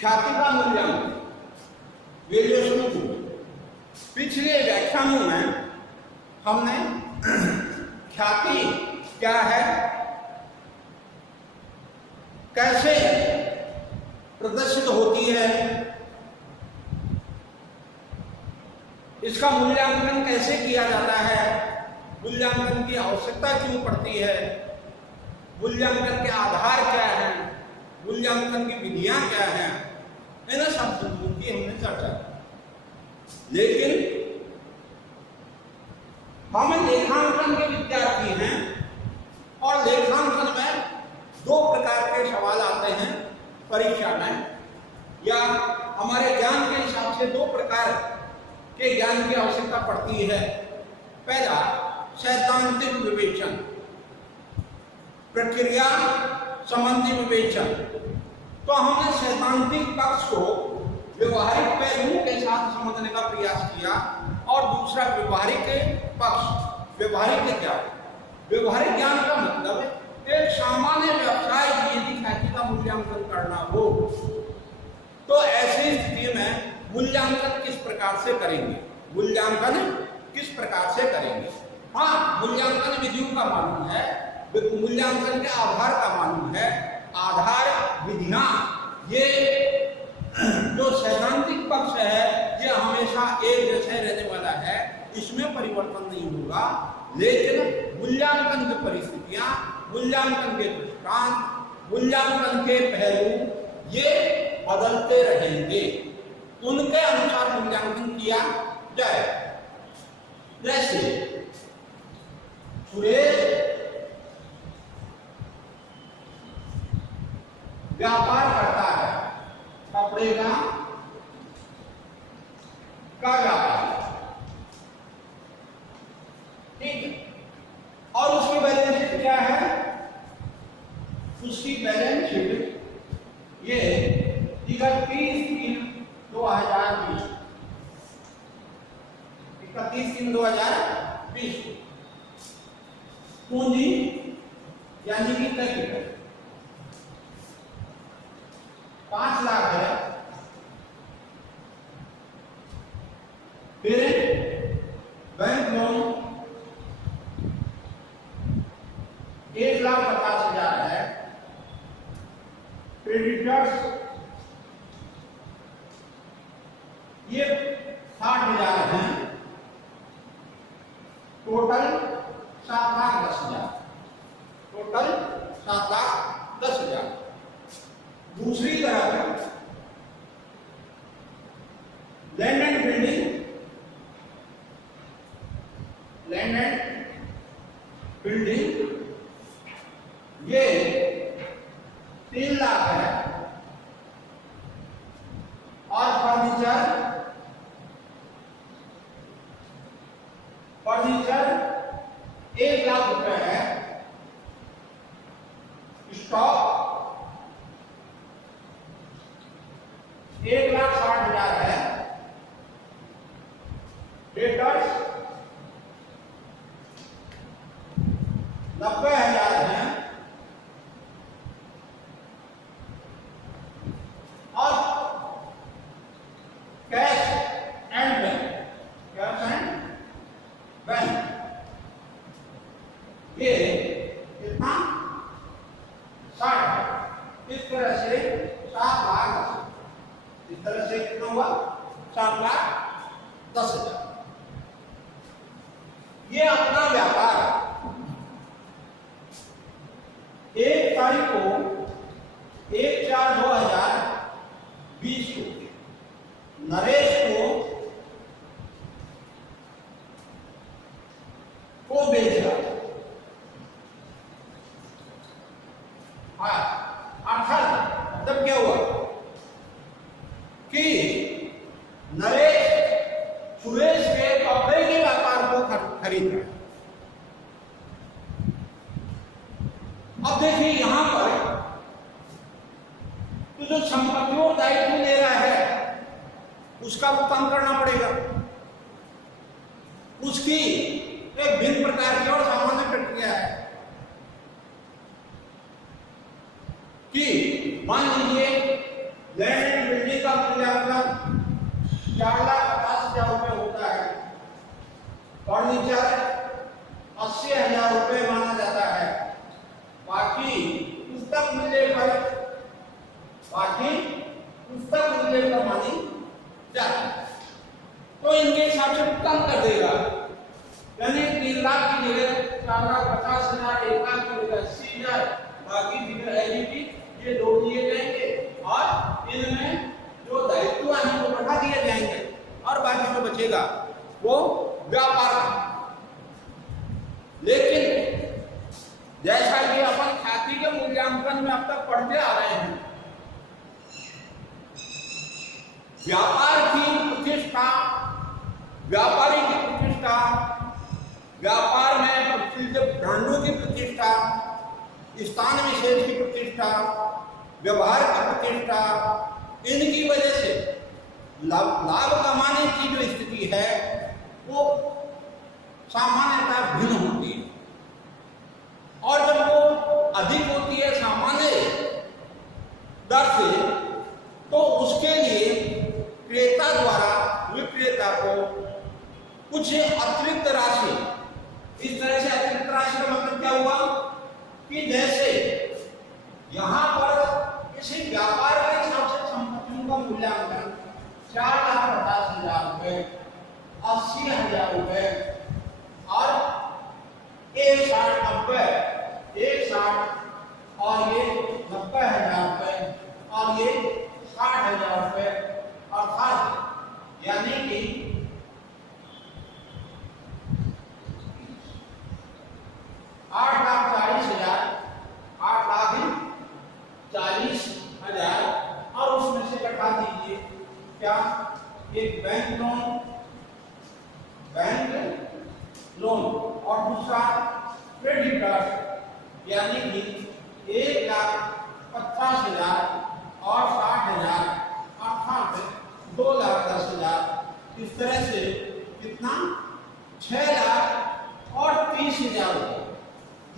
ख्याति का मूल्यांकन, वैल्यूएशन ऑफ गुड। पिछले व्याख्यानों में हमने ख्याति क्या है, कैसे प्रदर्शित होती है, इसका मूल्यांकन कैसे किया जाता है, मूल्यांकन की आवश्यकता क्यों पड़ती है, मूल्यांकन के आधार क्या है, मूल्यांकन की विधियां क्या हैं, इन सब बिंदुओं की हमने चर्चा की। लेकिन हम लेखांकन के विद्यार्थी हैं और लेखांकन में दो प्रकार के सवाल आते हैं परीक्षा में, या हमारे ज्ञान के हिसाब से दो प्रकार के ज्ञान की आवश्यकता पड़ती है। पहला सैद्धांतिक विवेचन, प्रक्रिया संबंधी विवेचन। तो हमने सैद्धांतिक पक्ष को व्यवहारिक पहलुओं के साथ समझने का प्रयास किया, और दूसरा व्यवहारिक पक्ष। व्यवहारिक क्या है? व्यवहारिक ज्ञान का मतलब एक सामान्य व्यवसाय की यदि ख्याति का मूल्यांकन करना हो तो ऐसी स्थिति में मूल्यांकन किस प्रकार से करेंगे, मूल्यांकन किस प्रकार से करेंगे। हाँ, मूल्यांकन विधियों का मालूम है, मूल्यांकन के आधार का मालूम है, आधार विधियां, ये जो सैद्धांतिक पक्ष है ये हमेशा एक जैसे रहने वाला है, इसमें परिवर्तन नहीं होगा। लेकिन मूल्यांकन की परिस्थितियां, मूल्यांकन के दृष्टांत, मूल्यांकन के पहलू ये बदलते रहेंगे, उनके अनुसार मूल्यांकन किया जाए। जैसे सुरेश व्यापार करता है, कपड़े का व्यापार, ठीक है, और उसकी बैलेंस शीट क्या है? उसकी बैलेंस शीट ये 31/3/2020, 31/3/2020। पूंजी यानी कि कैपिटल 5 लाख है। फिर बैंक लोन 1,50,000 है। क्रेडिटर्स ये 60,000 हैं। Total 7,10,000, total 7,10,000। दूसरी तरफ land and building, land and building ये 3 लाख है, और फर्नीचर 1 लाख रुपए है। स्टॉक 1,60,000 है। डेटर्स 90,000 है। और cash and bank, cash and bank ये कितना? 60। इस तरह से 7 लाख, इस तरह से कितना हुआ? 7,10,000। ये अपना व्यापार 1 तारीख को 1/4/2020 को नरेश को बेच रहा है। हाँ, अर्थात तब क्या हुआ कि नरेश सुरेश के कपड़े के व्यापार को खरीद रहा है। अब देखिए यहां पर तो जो संपत्ति और दायित्व ले रहा है उसका भुगतान करना पड़ेगा। उसकी एक भिन्न प्रकार की और सामान्य प्रक्रिया है कि मान लीजिए लैंड एंड बिल्डिंग का मूल्यांकन 4,50,000 रुपए होता है। फर्नीचर 80,000 रुपए माना जाता है। बाकी पुस्तक मूल्य पर मानी जाती है। तो इनके हिसाब से कम कर देगा, यानी 3 लाख की जगह 4,50,000, 1 लाख की जगह 80,000, बाकी फिगर एलईडी ये जोड़ दिए जाएंगे और इनमें जो दायित्व हैं वो बढ़ा दिए जाएंगे और बाकी जो बचेगा वो व्यापार का। लेकिन जैसा कि अपन ख्याति के मूल्यांकन में अब तक पढ़ते आ रहे हैं, व्यापार की प्रतिष्ठा, व्यापारी की प्रतिष्ठा, व्यापार में प्रचलित ब्रांडों की प्रतिष्ठा, स्थान विशेष की प्रतिष्ठा, व्यवहार की प्रतिष्ठा, इनकी वजह से लाभ कमाने की जो स्थिति है वो सामान्यतः भिन्न होती है। और जब वो अधिक होती है सामान्य दर से, तो उसके लिए क्रेता द्वारा विक्रेता को कुछ अतिरिक्त राशि, इस तरह से अतिरिक्त राशि का मतलब क्या हुआ कि जैसे यहाँ पर किसी व्यापार के हिसाब से संपत्तियों का मूल्यांकन 4,50,000 रुपए, 80,000 रुपए और 1,60,90 और ये 90,000 रुपए और ये 60,000 रुपए, अर्थात यानी कि 8,40,000, 8,40,000 और उसमें से घटा दीजिए क्या, एक बैंक लोन और दूसरा क्रेडिट कार्ड, यानी कि 1,50,000 और 60,000 अर्थात 2,10,000। इस तरह से कितना 6,30,000 रुपये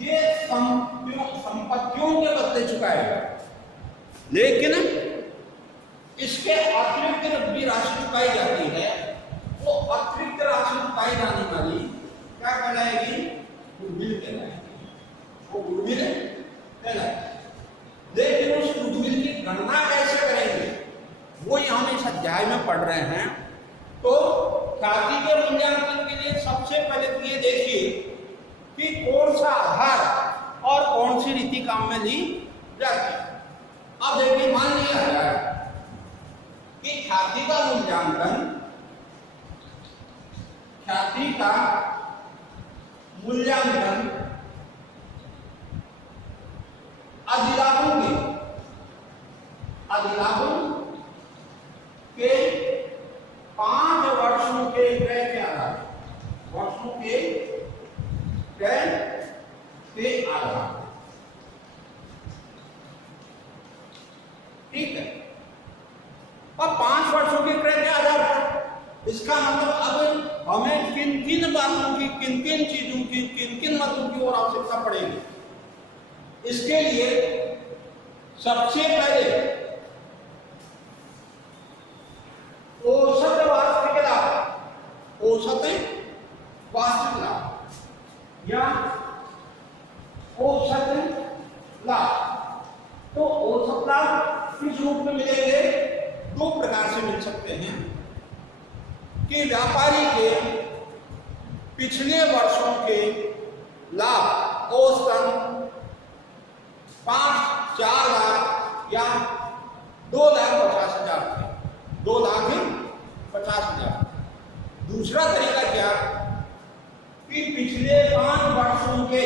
ये संपत्तियों के बदले चुकाएगा। लेकिन इसके अतिरिक्त भी राशि चुकाई जाती है, वो अतिरिक्त राशि चुकाई जाने वाली क्या कहलाएगी, गुडविल कहलाएगी, वो गुडविल कहलाएगी। लेकिन उस गुडविल की गणना कैसे करेंगे वो हम इस अध्याय में पढ़ रहे हैं। तो ख्याति के मूल्यांकन के लिए सबसे पहले तो ये देखिए कि कौन सा आधार और कौन सी रीति काम में ली जाती है। अब देखिए, मान लिया जाए कि ख्याति का मूल्यांकन, अधिलाभों के 5 वर्षों के क्रय के आधार, ठीक है। अब 5 वर्षों के क्रय के आधार पर इसका मतलब अब हमें किन बातों की, किन चीजों की, किन मतों की ओर आवश्यकता पड़ेगी। इसके लिए सबसे पहले औसत वास्तविक लाभ या औसत लाभ। तो औसत लाभ किस रूप में मिलेंगे, 2 प्रकार से मिल सकते हैं कि व्यापारी के पिछले वर्षों के लाभ औसतन 4 लाख या 2,50,000 थे, 2,50,000। दूसरा तरीका क्या कि पिछले 5 वर्षों के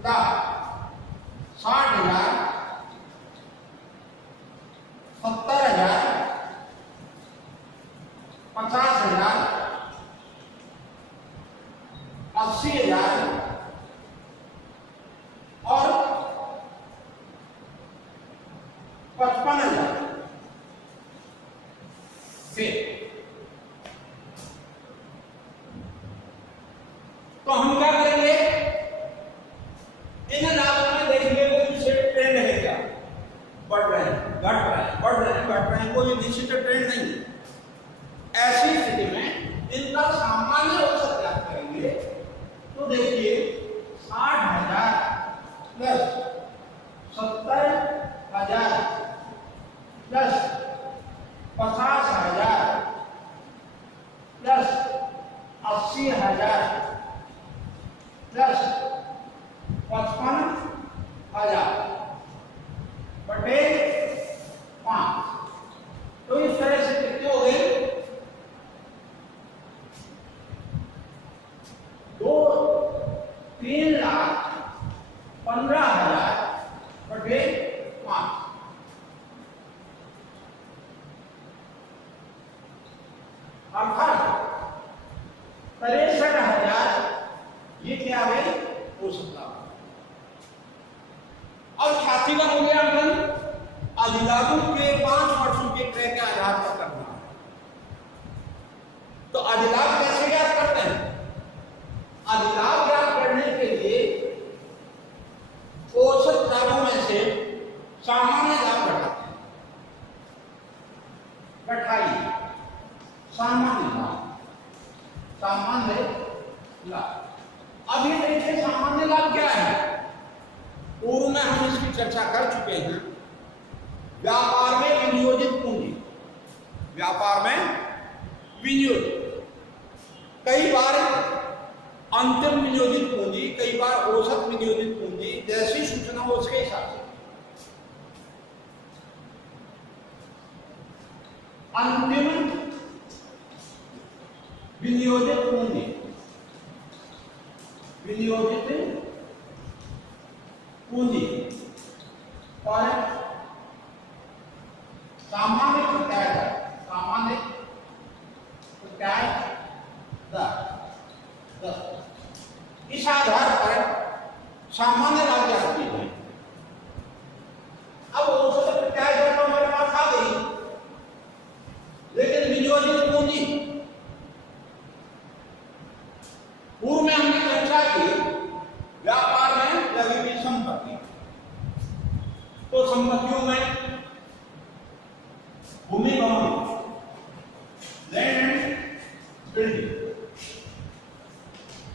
लाभ 60,000, 70,000, 50,000, 80,000 और 55,000 से 80,000 प्लस 55,000 बटे 5। तो इस तरह से कितने हो गए? 3,15,000 बटे 5। अर्थात 63,000 ये क्या है? औसत लाभ। अब ख्याति का मूल्यांकन अधिलाभों के 5 वर्षों के क्रय के आधार पर करना है। तो अधिलाभ कैसे ज्ञात करते हैं? अधिलाभ ज्ञात करने के लिए औसत लाभों में से सामान्य लाभ घटाते हैं। घटाइए सामान्य लाभ, सामान्य लाभ। अब ये देखिए सामान्य लाभ क्या है? पूर्व में हम इसकी चर्चा कर चुके हैं। व्यापार में विनियोजित पूंजी, व्यापार में विनियोजित, कई बार अंतिम विनियोजित पूंजी, कई बार औसत विनियोजित पूंजी, जैसी सूचना हो उसके हिसाब से। अंतिम विनियोजित पूंजी, विनियोजित पूंजी और सामान्य प्रत्याय दर, सामान्य प्रत्याय दर, इस आधार पर सामान्य लाभ ज्ञात किए हैं। अब औसत प्रत्याय दर तो हमारे पास आ गई, लेकिन विनियोजित पूंजी पूर्व में हमने चर्चा की व्यापार में लगी हुई संपत्ति। तो संपत्तियों में भूमि भवन, लैंड एंड बिल्डिंग,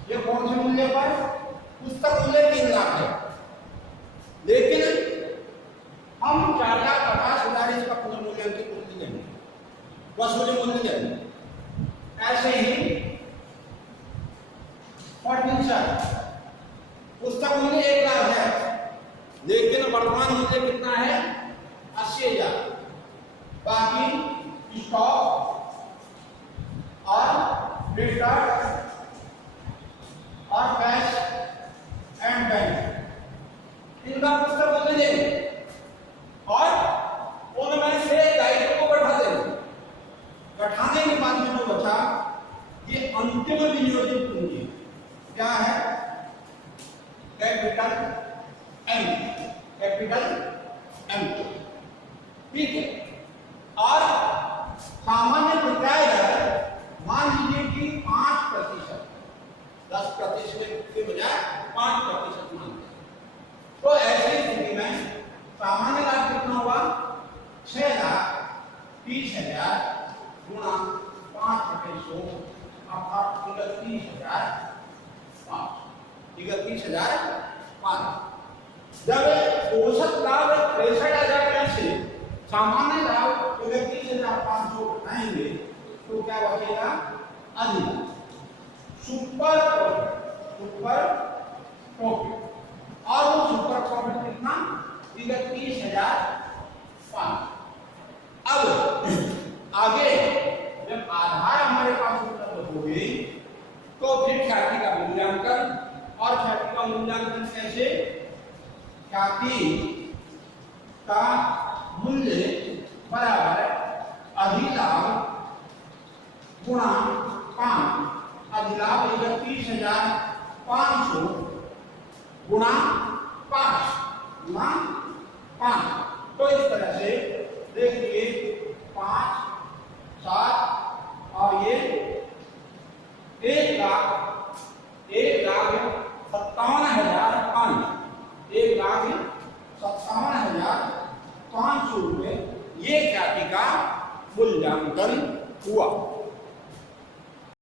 ये कौन से मूल्य पर? पुस्तक मूल्य 3 लाख है, लेकिन हम 4,50,000 इसका पुनर्मूल्यांकित मूल्य देंगे, वसूली मूल्य देंगे। ऐसे ही फर्नीचर, पुस्तक मूल्य 1 लाख है, लेकिन वर्तमान मूल्य कितना है? 80,000। बाकी स्टॉक और रिटर्न और कैश एंड बैंक, इनका पुस्तक मूल्य देंगे और उनमें से दायित्व को बढ़ा देंगे। बढ़ाने के बाद में जो बचा ये अंतिम विनियोजित पूंजी क्या है? कैपिटल एम, कैपिटल एम, ठीक है। और सामान्य प्रत्याय दर मान लीजिए कि 5%, 10% के बजाय 5% मान लें। तो ऐसी स्थिति में सामान्य लाभ कितना हुआ? 6,30,000 गुणा 5/100 अर्थात 31,500। जब औसत लाभ 63,000 में से सामान्य लाभ 31,500 घटाएंगे तो क्या बचेगा? अधिक सुपर प्रॉफिट। और वो सुपर प्रॉफिट कितना? 31,500। अब आगे जब आधार हमारे पास उपलब्ध हो गई तो फिर ख्याति का मूल्यांकन। और ख्याति का मूल्यांकन कैसे? ख्याति का मूल्य बराबर अधिलाभ गुणा 5। अधिलाभ 31,500 गुणा 5 गुणा 5। तो इस तरह से देखिए 5, 7 और ये 1,57,500 रुपये ये ख्याति का मूल्यांकन हुआ।